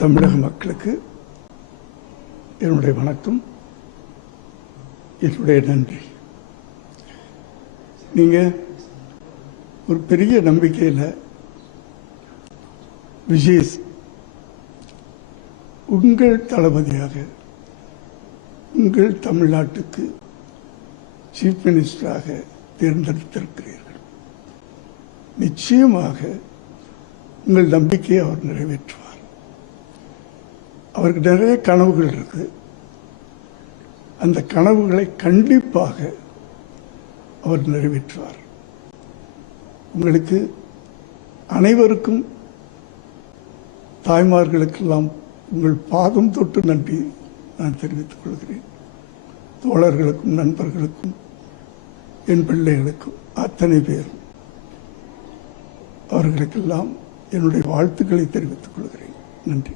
தமிழக மக்களுக்கு என்னுடைய வணக்கம், என்னுடைய நன்றி. நீங்கள் ஒரு பெரிய நம்பிக்கையில் விஜய் உங்கள் தளபதியாக உங்கள் தமிழ்நாட்டுக்கு சீஃப் மினிஸ்டராக தேர்ந்தெடுத்திருக்கிறீர்கள். நிச்சயமாக உங்கள் நம்பிக்கையை அவர் நிறைவேற்றுவார். அவருக்கு நிறைய கனவுகள் இருக்கு. அந்த கனவுகளை கண்டிப்பாக அவர் நிறைவேற்றுவார். உங்களுக்கு அனைவருக்கும், தாய்மார்களுக்கெல்லாம் உங்கள் பாதம் தொட்டு நன்றி நான் தெரிவித்துக் கொள்கிறேன். தோழர்களுக்கும் நண்பர்களுக்கும் என் பிள்ளைகளுக்கும் அத்தனை பேரும் அவர்களுக்கெல்லாம் என்னுடைய வாழ்த்துக்களை தெரிவித்துக் கொள்கிறேன். நன்றி.